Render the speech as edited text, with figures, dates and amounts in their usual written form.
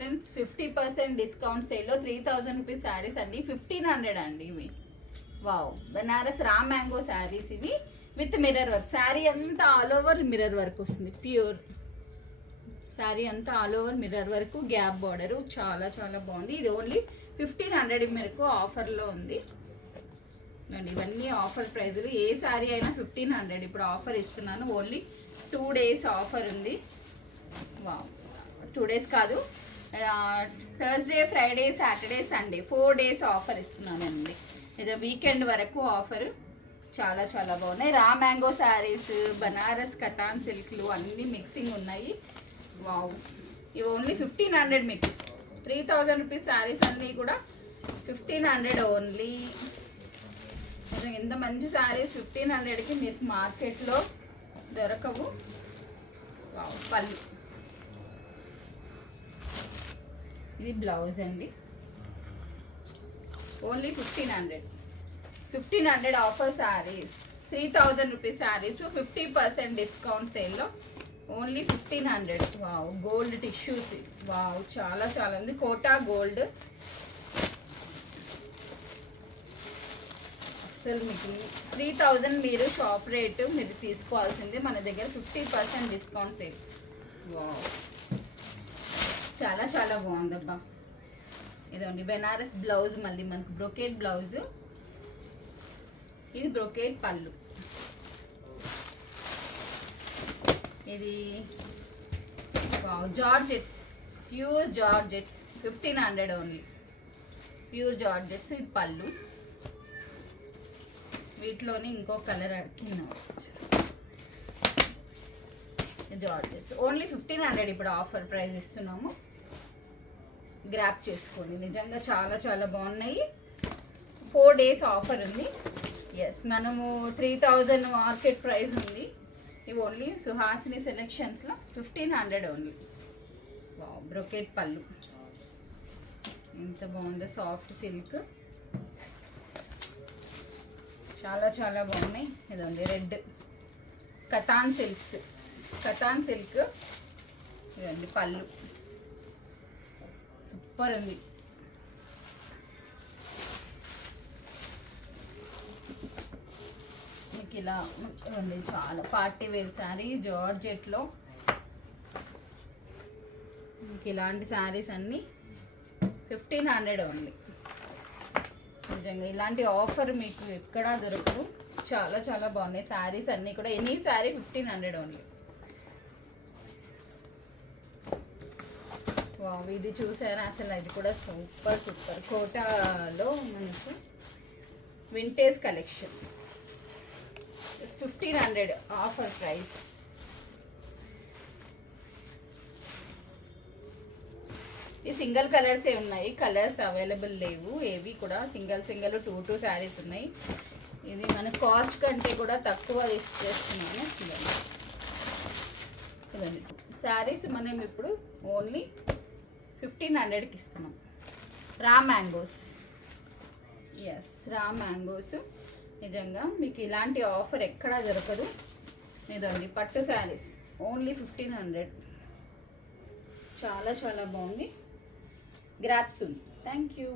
Friends 50% discount సేల్లో 3000 rupees saris అండి. 1500 అండి ఇవి. వావ్, బనారస్ రా మ్యాంగో శారీస్ ఇవి విత్ మిర్రర్ వర్క్. శారీ అంతా ఆల్ ఓవర్ మిర్రర్ వర్క్ వస్తుంది. ప్యూర్ శారీ అంతా all over mirror work, gap border, చాలా చాలా బాగుంది. ఇది ఓన్లీ 1500 మేరకు ఆఫర్లో ఉంది అండి. ఇవన్నీ ఆఫర్ ప్రైజులు. ఏ శారీ అయినా 1500 ఇప్పుడు ఆఫర్ ఇస్తున్నాను. ఓన్లీ 2 days ఆఫర్ ఉంది. వావ్, 2 days కాదు, Thursday, Friday, Saturday, Sunday 4 days offer ఇస్తున్నానండి. ఇది వీకెండ్ వరకు ఆఫర్. చాలా చాలా బాగున్నాయి. రా మ్యాంగో శారీస్, బనారస్ కతాన్ సిల్క్లు అన్నీ మిక్సింగ్ ఉన్నాయి. వావ్, ఇవి ఓన్లీ 1500 మీకు. 3000 రూపీస్ శారీస్ అన్నీ కూడా 1500 ఓన్లీ. ఎంత మంచి శారీస్ 1500కి మీకు మార్కెట్లో దొరకవు. వావ్, పళ్ళు. ఇది బ్లౌజ్ అండి. Only 1500 offer saris. 3000 rupees saris 50% discount సేల్లో only 1500. Wow, gold tissues. Wow, చాలా చాలా ఉంది. కోటా గోల్డ్. అసలు మీకు 3000 మీరు షాప్ రేటు మీరు తీసుకోవాల్సిందే. మన దగ్గర 50% డిస్కౌంట్ సేల్. వావ్, చాలా చాలా బాగుందబ్బా. ఇదండి బెనారస్ బ్లౌజ్. మళ్ళీ మనకు బ్రొకేట్ బ్లౌజ్. ఇది బ్రొకేట్ పళ్ళు. ఇది wow, georgettes, pure georgettes 1500 only. Pure georgettes. ఇది పళ్ళు. వీటిలోని ఇంకో కలర్ కింద జార్జెట్స్. ఓన్లీ 1500 ఇప్పుడు ఆఫర్ ప్రైస్ ఇస్తున్నాము. గ్రాప్ చేసుకోండి. నిజంగా చాలా చాలా బాగున్నాయి. 4 days ఆఫర్ ఉంది. ఎస్, మనము 3000 మార్కెట్ ప్రైస్ ఉంది. ఇవి ఓన్లీ సుహాసిని సెలెక్షన్స్లో 1500 ఓన్లీ. వావ్, బ్రొకెట్ పళ్ళు ఎంత బాగుందో. సాఫ్ట్ సిల్క్, చాలా చాలా బాగున్నాయి. ఇదండి red katan silks. Katan silk. ఇదండి పళ్ళు, సూపర్ ఉంది. మీకు ఇలా ఉంది. చాలా పార్టీ వేర్ శారీ జార్జెట్లో. మీకు ఇలాంటి శారీస్ అన్నీ 1500 ఓన్లీ. నిజంగా ఇలాంటి ఆఫర్ మీకు ఎక్కడా దొరకదు. చాలా చాలా బాగున్నాయి శారీస్ అన్నీ కూడా. Any sari 1500 only. వావ్, ఇది చూసారా అసలు? అది కూడా సూపర్ సూపర్. కోటాలో మనకు వింటేజ్ కలెక్షన్. 1500 offer price. ఈ సింగిల్ కలర్సే ఉన్నాయి. కలర్స్ అవైలబుల్ లేవు ఏవి కూడా. సింగిల్ 2 శారీస్ ఉన్నాయి. ఇది మన కాస్ట్ కంటే కూడా తక్కువ ఇచ్చేస్తున్నాను. ఇదండి శారీస్ మనం ఇప్పుడు ఓన్లీ 1500కి ఇస్తున్నాం. రా మ్యాంగోస్. ఎస్, రా మ్యాంగోస్. నిజంగా మీకు ఇలాంటి ఆఫర్ ఎక్కడా దొరకదు. ఇదండి పట్టు శారీస్ ఓన్లీ 1500. చాలా చాలా బాగుంది. గ్రాప్స్ ఉంది. Thank you.